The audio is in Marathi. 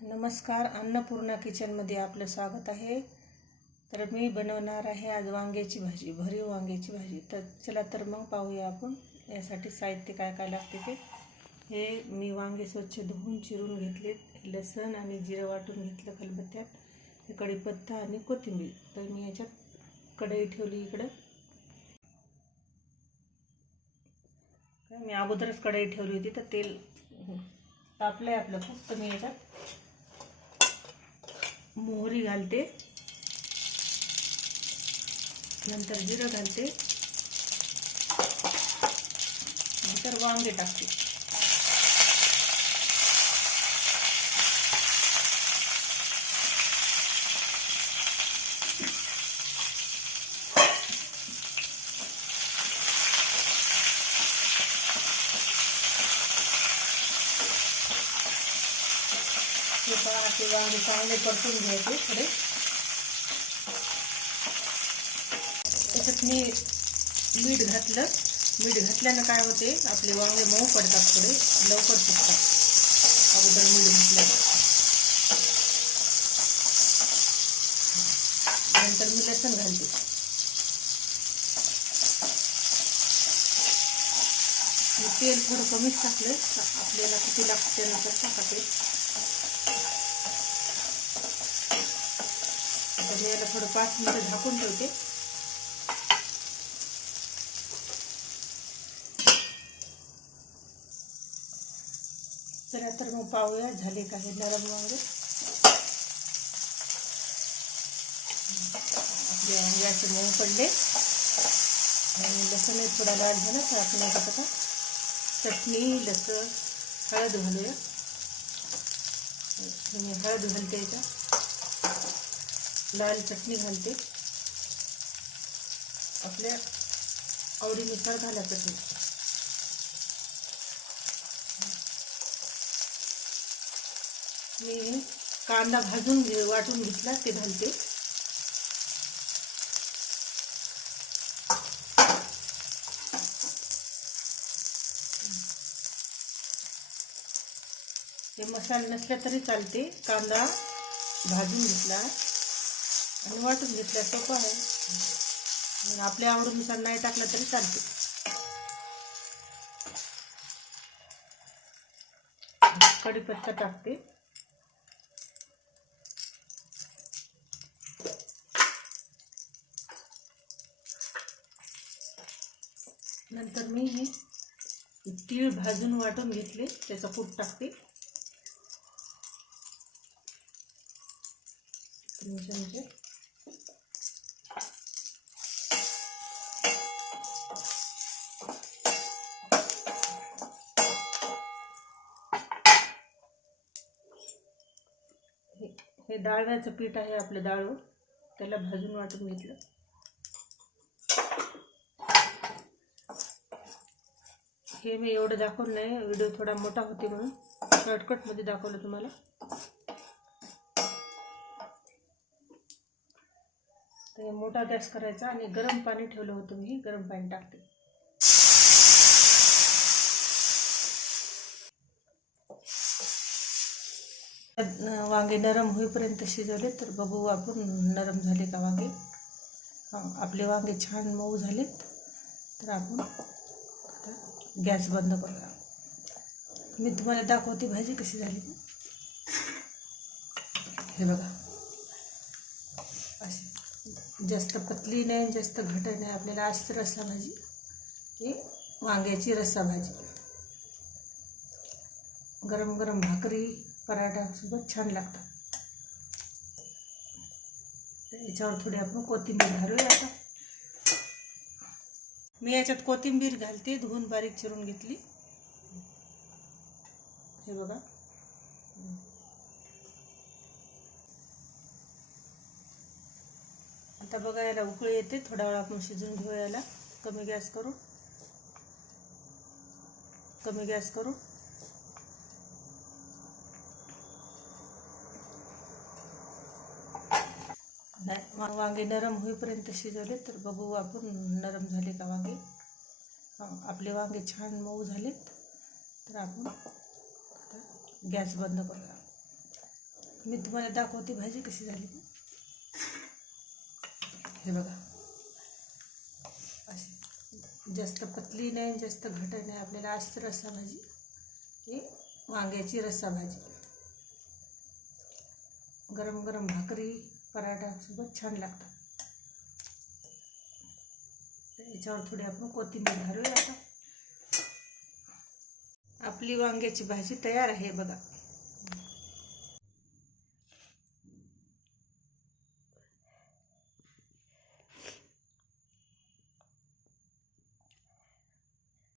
नमस्कार, अन्नपूर्णा किचनमध्ये आपलं स्वागत आहे. तर मी बनवणार आहे आज वांग्याची भाजी, भरीव वांग्याची भाजी. तर चला तर मग पाहूया आपण यासाठी साहित्य काय काय लागते ते. हे मी वांगे स्वच्छ धुवून चिरून घेतले, लसण आणि जिरं वाटून घेतलं खलबत्त्यात, हे कढीपत्ता आणि कोथिंबीर. तर मी याच्यात कढई ठेवली इकडं. मी अगोदरच कढई ठेवली होती, तर तेल तापलंय आपलं खूप. तर मी याच्यात मोहरी घालते, नंतर जिरं घालते, नंतर वांगे टाकते. हे वांगे चांगले परतून घ्यायचे थोडे. त्याच्यात मी मीठ घातलं. मीठ घातल्यानं काय होते, आपले वांगे मऊ पडतात, थोडे लवकर शिजतात अगोदर मीठ घातल्यानं. नंतर मी लसण घालते. तेल थोडं कमीच टाकलं, आपल्याला किती लागतं त्यानुसार टाका ते. तर मी याला थोडं 5 मिनिटं झाकून ठेवते. चला तर मग पाहूया झाले का हे नरम वांगे. आपले वांगे असे मऊ पडले आणि लसूण थोडा लाल झाला तर आपण याच्यात आता चटणी, लसूण, हळद घालूया. मी हळद घालते, याच्यात लाल चटणी घालते, आपल्या आवडीनुसार घाला चटणी. मी कांदा भाजून वाटून घेतला ते घालते. हे मसाले नसले तरी चालते, कांदा भाजून घेतला आणि वाटून घेतला, सोपं आहे. आपल्या आवडीनुसार नाही टाकला तरी चालते. कढीपत्ता टाकते. नंतर मी हे तीळ भाजून वाटून घेतले, त्याचा कूट टाकते. हे डाळव्याचं पीठ आहे आपलं, डाळव त्याला भाजून वाटून घेतलं. हे मी एवढं दाखवलं नाही, व्हिडिओ थोडा मोठा होते म्हणून शॉर्टकटमध्ये दाखवलं तुम्हाला. तर मोठा गॅस करायचा आणि गरम पाणी ठेवलं होतं मी, गरम पाणी टाकते. वांगे नरम होईपर्यंत शिजवले, तर बघू आपण नरम झाले का वांगे. आपले वांगे छान मऊ झालेत, तर आपण गॅस बंद करूया. मी तुम्हाला दाखवते भाजी कशी झाली. हे बघा, अशी जास्त पतली नाही, जास्त घट्ट नाही, आपल्याला अशीच रस्सा भाजी, ही वांग्याची रस्सा भाजी. गरम गरम भाकरी, पराठ्यासोबत छान लागतात. तर याच्यावर थोडी आपण कोथिंबीर घालूया. आता मी याच्यात कोथिंबीर घालते, धुवून बारीक चिरून घेतली. हे बघा, आता बघा याला उकळी येते. थोडा वेळ आपण शिजून घेऊ याला, कमी गॅस करून. वांगे नरम होईपर्यंत शिजवले, तर बघू आपण नरम झाले का वांगे. आपले वांगे छान मऊ झालेत, तर आपण गॅस बंद करूया. मी तुम्हाला दाखवते भाजी कशी झाली. हे बघा, अशी जास्त पतली नाही जास्त घट्ट नाही, आपल्याला अशीच रस्सा भाजी, ही वांग्याची रस्सा भाजी गरम गरम भाकरी पराठ्यासोबत छान लागतात. याच्यावर थोडी आपण कोथिंबीर घालूया. आता आपली वांग्याची भाजी तयार आहे बघा.